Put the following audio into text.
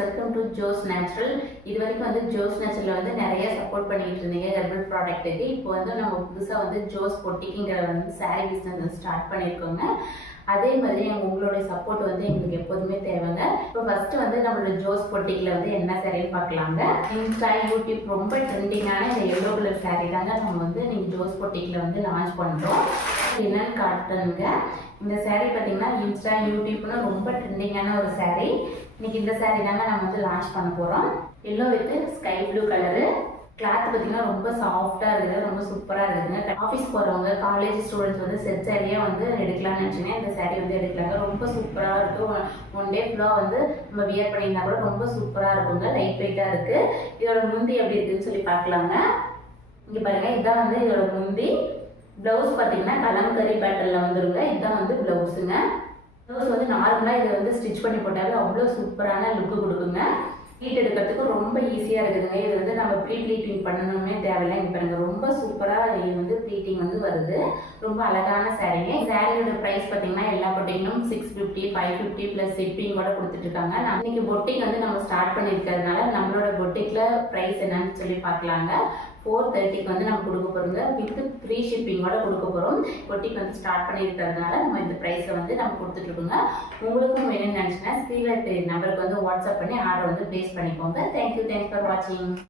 Welcome to Jose natural. இது வரைக்கும் வந்து ஜோஸ் நேச்சுரல்ல வந்து நிறைய சப்போர்ட் பண்ணிட்டு இருந்தீங்க ஹெர்பல் ப்ராடக்ட்டுக்கு. இப்போ வந்து நம்ம புதுசாக வந்து ஜோஸ் பொட்டிக்குங்கிற வந்து சாரீ பிஸ்னஸ் ஸ்டார்ட் பண்ணியிருக்கோங்க. அதே மாதிரி உங்களுடைய சப்போர்ட் வந்து எங்களுக்கு எப்போதுமே தேவைங்க. இப்போ ஃபர்ஸ்ட் வந்து நம்மளோட ஜோஸ் பொட்டிக்கில் வந்து என்ன சாரின்னு பார்க்கலாங்க. இன்ஸ்டா யூடியூப் ரொம்ப ட்ரெண்டிங்கான இந்த எல்லோ கலர் சாரீ தாங்க நம்ம வந்து நீங்கள் ஜோஸ் பொட்டிக்கில் வந்து லான்ச் பண்ணுறோம். என்னன்னு காட்டுங்க. இந்த சாரீ பார்த்தீங்கன்னா இன்ஸ்டா யூடியூப்னு ரொம்ப ட்ரெண்டிங்கான ஒரு சாரீ. இன்னைக்கு இந்த சாரீ தாங்க நம்ம வந்து லான்ச் பண்ண போகிறோம். Yellow with sky blue colour. Cloth பார்த்தீங்கன்னா ரொம்ப சாஃப்டாக இருக்குது, ரொம்ப சூப்பராக இருக்குதுங்க. ஆஃபீஸ் போகிறவங்க, காலேஜ் ஸ்டூடெண்ட்ஸ் வந்து செட் சாரியாக வந்து எடுக்கலாம்னு நினச்சிங்கன்னா இந்த சாரீ வந்து எடுக்கலாங்க. ரொம்ப சூப்பராக இருக்குது. ஒன் டே ஃபுல்லாக வந்து நம்ம வியர் பண்ணியிருந்தா கூட ரொம்ப சூப்பராக இருக்குங்க. லைட் வெயிட்டாக இருக்குது. இதோட முந்தி எப்படி இருக்குதுன்னு சொல்லி பார்க்கலாங்க. இங்கே பாருங்கள், இதுதான் வந்து இதோட முந்தி. ப்ளவுஸ் பார்த்தீங்கன்னா கலம்கரி பேட்டர்னில் வந்துருங்க. இதுதான் வந்து ப்ளவுஸுங்க. ப்ளவுஸ் வந்து நார்மலாக இதை வந்து ஸ்டிச் பண்ணி போட்டாலும் அவ்வளோ சூப்பரான லுக்கு கொடுக்குங்க. ப்ளீட் எடுக்கிறதுக்கு ரொம்ப ஈஸியாக இருக்குதுங்க. இது வந்து நம்ம ப்ளீட்டிங் பண்ணணுமே தேவையில்லை. இங்கே பாருங்க, ரொம்ப சூப்பராக இது வந்து ப்ளீட்டிங் வந்து வருது. ரொம்ப அழகான சாரீங்க. சாரியோட ப்ரைஸ் பார்த்தீங்கன்னா எல்லா பொட்டிக்கும் 650, 550 ப்ளஸ் ஷிப்பிங் கூட கொடுத்துட்டு இருக்காங்க. இன்னைக்கு பொட்டிக் வந்து நம்ம ஸ்டார்ட் பண்ணியிருக்கிறதுனால நம்மளோட பொட்டிக்கில் ப்ரைஸ் என்னன்னு சொல்லி பார்க்கலாங்க. 430 வந்து நம்ம கொடுக்க போகிறோங்க. வித் ஃப்ரீ ஷிப்பிங்கோட கொடுக்க போகிறோம். பொட்டிக் வந்து ஸ்டார்ட் பண்ணியிருக்கிறதுனால நம்ம இந்த ப்ரைஸை வந்து நம்ம கொடுத்துட்ருக்கோங்க. உங்களுக்கும் வேணும்னு நினச்சிங்கன்னா ஸ்க்ரீனில் நம்பருக்கு வந்து வாட்ஸ்அப் பண்ணி ஆர்டர் வந்து ப்ளேஸ் பண்ணிக்கோங்க. தேங்க்யூ, தேங்க்ஸ் ஃபார் வாட்சிங்.